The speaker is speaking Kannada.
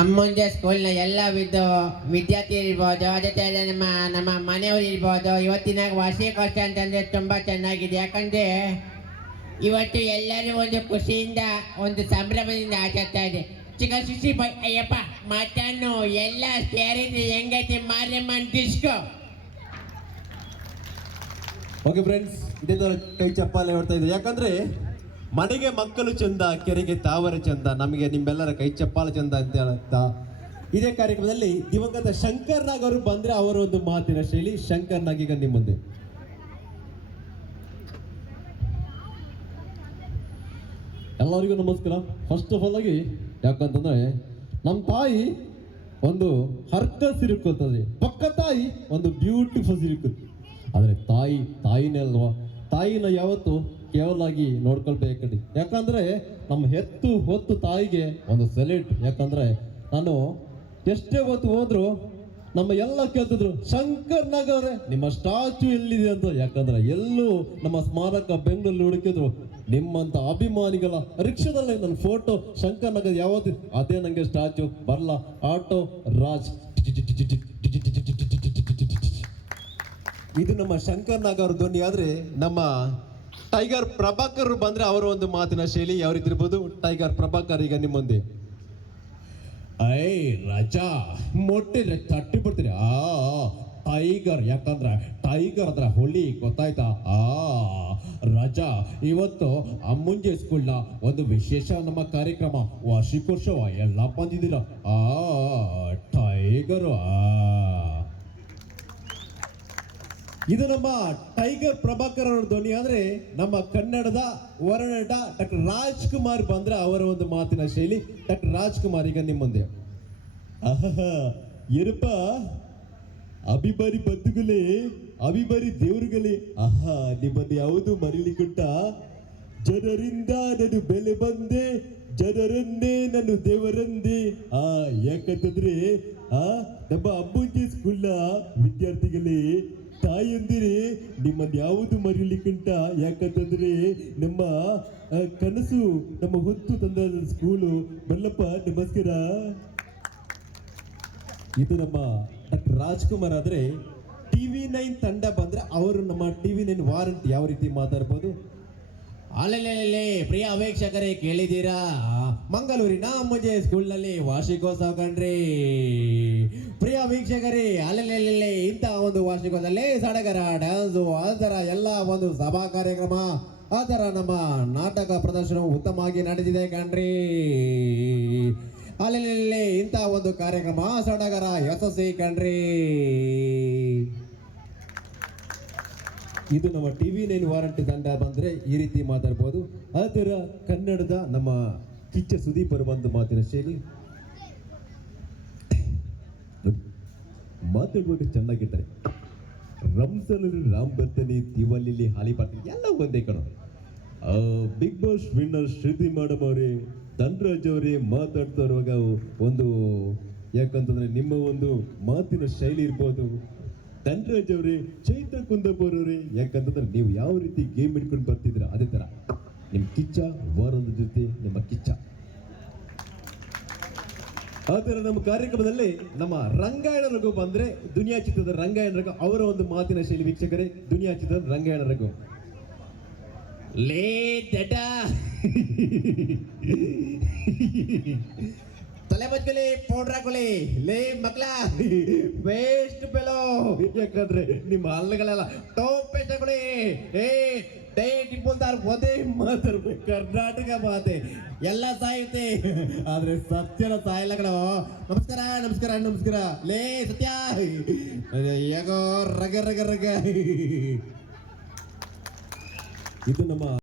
ಅಮ್ಮಂಜೆ ಸ್ಕೂಲ್ನ ಎಲ್ಲ ವಿದ್ಯಾರ್ಥಿ ಇರ್ಬೋದು, ಜೊತೆ ನಮ್ಮ ನಮ್ಮ ಮನೆಯವರು ಇರ್ಬೋದು. ಇವತ್ತಿನ ವಾರ್ಷಿಕೋತ್ಸವ ಅಂತಂದರೆ ತುಂಬ ಚೆನ್ನಾಗಿದೆ. ಯಾಕಂದರೆ ಇವತ್ತು ಎಲ್ಲರೂ ಒಂದು ಖುಷಿಯಿಂದ ಒಂದು ಸಂಭ್ರಮದಿಂದ ಆಚರಿಸ್ತಾ ಇದೆ. ಚಿಕ್ಕ ಶಿಶಿ ಬೈ ಅಯ್ಯಪ್ಪ ಮಟನ್ನು ಎಲ್ಲ ಸೇರಿದ್ರೆ ಹೆಂಗೈತೆ ಮಾರಮ್ಮ ಡಿಸ್ಕೋ. ಓಕೆ ಫ್ರೆಂಡ್ಸ್, ಇದೇ ಥರ ಕೈ ಚಪ್ಪಾಲೆ ಹೊಡ್ತಾ ಇದೆ. ಯಾಕಂದರೆ ಮನೆಗೆ ಮಕ್ಕಳು ಚಂದ, ಕೆರೆಗೆ ತಾವರೆ ಚಂದ, ನಮಗೆ ನಿಮ್ಮೆಲ್ಲರ ಕೈ ಚಪ್ಪಾಲೆ ಚಂದ ಅಂತ ಹೇಳ್ತಾ ಇದೇ ಕಾರ್ಯಕ್ರಮದಲ್ಲಿ ದಿವಂಗತ ಶಂಕರ್ ನಾಗ್ ಅವರು ಬಂದರೆ ಅವರ ಒಂದು ಮಾತಿನ ಶೈಲಿ. ಶಂಕರ್ ನಾಗ್ ಈಗ ನಿಮ್ಮ ಮುಂದೆ. ಎಲ್ಲರಿಗೂ ನಮಸ್ಕಾರ. ಫಸ್ಟ್ ಆಫ್ ಆಲ್ ಆಗಿ ಯಾಕಂತಂದ್ರೆ ನಮ್ಮ ತಾಯಿ ಒಂದು ಹರ್ಕ ಸಿರುಕುತ್ತದೆ, ಪಕ್ಕ ತಾಯಿ ಒಂದು ಬ್ಯೂಟಿಫುಲ್ ಸಿರುಕುತ್ತೆ. ಆದರೆ ತಾಯಿನೇ ಅಲ್ವಾ, ತಾಯಿನ ಯಾವತ್ತು ಕೇವಲ ಆಗಿ ನೋಡ್ಕೊಳ್ಬೇಕಡಿ. ಯಾಕಂದ್ರೆ ನಮ್ಮ ಹೊತ್ತು ತಾಯಿಗೆ ಒಂದು ಸೆಲ್ಯೂಟ್. ಯಾಕಂದ್ರೆ ನಾನು ಎಷ್ಟೇ ಹೊತ್ತು ಹೋದ್ರು ನಮ್ಮ ಎಲ್ಲ ಕೇಳ್ತಿದ್ರು, ಶಂಕರ್ ನಾಗ್ ಅವರೇ ನಿಮ್ಮ ಸ್ಟ್ಯಾಚು ಎಲ್ಲಿದೆ ಅಂತ. ಯಾಕಂದ್ರೆ ಎಲ್ಲೂ ನಮ್ಮ ಸ್ಮಾರಕ ಬೆಂಗಳೂರು ಹುಡುಕಿದ್ರು, ನಿಮ್ಮಂತ ಅಭಿಮಾನಿಗಳ ರಿಕ್ಷಾದಲ್ಲಿ ನನ್ನ ಫೋಟೋ ಶಂಕರ್ ನಾಗ್ ಯಾವತ್ತು ಅದೇ ನಂಗೆ ಸ್ಟ್ಯಾಚು ಬರಲ್ಲ. ಆಟೋ ರಾಜ್ ಇದು ನಮ್ಮ ಶಂಕರ್ ನಾಗ್ ಅವ್ರ ಧ್ವನಿ. ಆದ್ರೆ ನಮ್ಮ ಟೈಗರ್ ಪ್ರಭಾಕರ್ ಬಂದ್ರೆ ಅವರ ಒಂದು ಮಾತಿನ ಶೈಲಿ ಯಾವ ರೀತಿ ಇರ್ಬೋದು. ಟೈಗರ್ ಪ್ರಭಾಕರ್ ಈಗ ನಿಮ್ಮ ಮುಂದೆ. ಐ ರಾಜಾ ಮೊಟ್ಟೆ ತಟ್ಟಿ ಬಿಡ್ತೀರಿ ಟೈಗರ್. ಯಾಕಂದ್ರೆ ಟೈಗರ್ ಅದ್ರ ಹುಲಿ ಗೊತ್ತಾಯ್ತಾ. ರಾಜಾ ಇವತ್ತು ಅಮ್ಮುಂಜೆ ಸ್ಕೂಲ್ನ ಒಂದು ವಿಶೇಷ ನಮ್ಮ ಕಾರ್ಯಕ್ರಮ ವಾರ್ಷಿಕೋತ್ಸವ ಎಲ್ಲ ಬಂದಿದ್ದೀರ. ಟೈಗರು ಇದು ನಮ್ಮ ಟೈಗರ್ ಪ್ರಭಾಕರ್ ಅವರ ಧ್ವನಿ. ಆದ್ರೆ ನಮ್ಮ ಕನ್ನಡದ ವರ್ಣಟ ಡಾಕ್ಟರ್ ರಾಜ್ಕುಮಾರ್ ಬಂದ್ರೆ ಅವರ ಒಂದು ಮಾತಿನ ಶೈಲಿ. ಡಾಕ್ಟರ್ ರಾಜ್ಕುಮಾರ್ ಈಗ ನಿಮ್ಮ ಮುಂದೆ. ಏನಪ್ಪ ಅಭಿಮಾನಿ ಬಂಧುಗಳೇ, ಅಭಿಮಾನಿ ದೇವರುಗಳೇ, ನಿಮ್ಮನ್ನು ಯಾವುದು ಮರೀಲಿಕ್ಕುಂಟ. ಜನರಿಂದ ನಾನು ಬೆಲೆ ಬಂದೆ, ಜನರನ್ನೇ ನಾನು ದೇವರಂದೆ. ಯಾಕಂತಂದ್ರೆ ನಮ್ಮ ಅಮ್ಮಂಜೆ ಸ್ಕೂಲ್ನ ವಿದ್ಯಾರ್ಥಿಗಳೇ, ತಾಯಂದಿರೇ, ನಿಮ್ಮನ್ನು ಯಾವುದು ಮರೀಲಿಕ್ಕುಂಟ. ಯಾಕಂತಂದ್ರೆ ನಮ್ಮ ಕನಸು, ನಮ್ಮ ಹೊತ್ತು ತಂದ ಸ್ಕೂಲು. ಬಲ್ಲಪ್ಪ ನಮಸ್ಕಾರ. ಇದು ನಮ್ಮ ಡಾಕ್ಟರ್ ರಾಜ್ಕುಮಾರ್. ಆದ್ರೆ TV9 ತಂಡ ಬಂದ್ರೆ ಅವರು ನಮ್ಮ TV9 ವಾರಂಟ್ ಯಾವ ರೀತಿ ಮಾತಾಡ್ಬೋದು. ಅಲ್ಲೇ ಪ್ರಿಯ ವೀಕ್ಷಕರೇ ಕೇಳಿದ್ದೀರಾ, ಮಂಗಳೂರಿನ ಅಮ್ಮಂಜೆ ಸ್ಕೂಲ್ನಲ್ಲಿ ವಾರ್ಷಿಕೋತ್ಸವ ಕಣ್ರಿ. ಪ್ರಿಯ ವೀಕ್ಷಕರೇ, ಅಲ್ಲೇ ಇಂಥ ಒಂದು ವಾರ್ಷಿಕೋತ್ಸವದಲ್ಲಿ ಸಡಗರ, ಡ್ಯಾನ್ಸು, ಆ ಥರ ಎಲ್ಲ ಒಂದು ಸಭಾ ಕಾರ್ಯಕ್ರಮ, ಆ ಥರ ನಮ್ಮ ನಾಟಕ ಪ್ರದರ್ಶನ ಉತ್ತಮವಾಗಿ ನಡೆದಿದೆ ಕಣ್ರಿ. ಅಲ್ಲೇ ಇಂಥ ಒಂದು ಕಾರ್ಯಕ್ರಮ ಸಡಗರ ಯಶಸ್ವಿ ಕಣ್ರಿ. ಇದು ನಮ್ಮ TV9 ವಾರಂಟಿ ತಂಡ ಬಂದ್ರೆ ಈ ರೀತಿ ಮಾತಾಡ್ಬೋದು. ಆ ಥರ ಕನ್ನಡದ ನಮ್ಮ ಕಿಚ್ಚ ಸುದೀಪ್ ಅವರ ಒಂದು ಮಾತಿನ ಶೈಲಿ. ಮಾತಾಡುವಾಗ ಚೆನ್ನಾಗಿರ್ತಾರೆ. ರಂಜಾನಲ್ಲಿ ರಾಮ್ ಬರ್ತಾನೆ, ದಿವಾಲಿಲಿ ಹಾಲಿ ಬರ್ತಾನೆ, ಎಲ್ಲ ಒಂದೇ ಕಣ. ಬಿಗ್ ಬಾಸ್ ವಿನ್ನರ್ ಶ್ರುತಿ ಮೇಡಮ್ ಅವರೇ, ಧನ್ರಾಜ್ ಅವರೇ ಮಾತಾಡ್ತಾ ಇರುವಾಗ ಒಂದು ಯಾಕಂತಂದ್ರೆ ನಿಮ್ಮ ಒಂದು ಮಾತಿನ ಶೈಲಿ ಇರ್ಬೋದು. ಧನ್ರಾಜ್ ಅವರೇ, ಚೈತ್ರ ಕುಂದಪ್ಪರ್ ಅವರೇ, ಯಾಕಂತಂದ್ರೆ ನೀವು ಯಾವ ರೀತಿ ಗೇಮ್ ಹಿಡ್ಕೊಂಡು ಬರ್ತಿದ್ರ ಅದೇ ತರ ನಿಮ್ಮ ಕಿಚ್ಚ ವಾರದ ಜೊತೆ ನಿಮ್ಮ ಕಿಚ್ಚ. ಆ ಥರ ನಮ್ಮ ಕಾರ್ಯಕ್ರಮದಲ್ಲಿ ನಮ್ಮ ರಂಗಾಯಣ ರಘು ಬಂದ್ರೆ ದುನಿಯಾ ಚಿತ್ರದ ರಂಗಾಯಣ ರಘು ಅವರ ಒಂದು ಮಾತಿನ ಶೈಲಿ. ವೀಕ್ಷಕರೇ, ದುನಿಯಾ ಚಿತ್ರದ ರಂಗಾಯಣ ರಘು. ಲೇ ದಡ್ಡ ತಲೆ ಬಜ್ಕಲಿ ಪೌಡ್ರ್ ಹಾಕೊಳ್ಳಿ. ಲೇ ಮಕ್ಳ ವೇಸ್ಟ್ ಬೆಲೋ. ಯಾಕಂದ್ರೆ ನಿಮ್ಮ ಹಲ್ಲುಗಳೆಲ್ಲ ಟೋಪೆ ತಗೊಳ್ಳಿ. ಡೇ ಟಿಪ್ಪುಲ್ದಾರ್ ಒಂದೇ ಮಾತಾಡ್ಬೇಕು, ಕರ್ನಾಟಕ ಮಾತೆ ಎಲ್ಲ ಸಾಯುತ್ತೆ ಆದ್ರೆ ಸತ್ಯನ ಸಾಯಲ್ಲ ಕಣ. ನಮಸ್ಕಾರ ನಮಸ್ಕಾರ ನಮಸ್ಕಾರ. ಲೇ ಸತ್ಯ ಹೇಗೋ ರಗ ರಗ ರಗ. ಇದು ನಮ್ಮ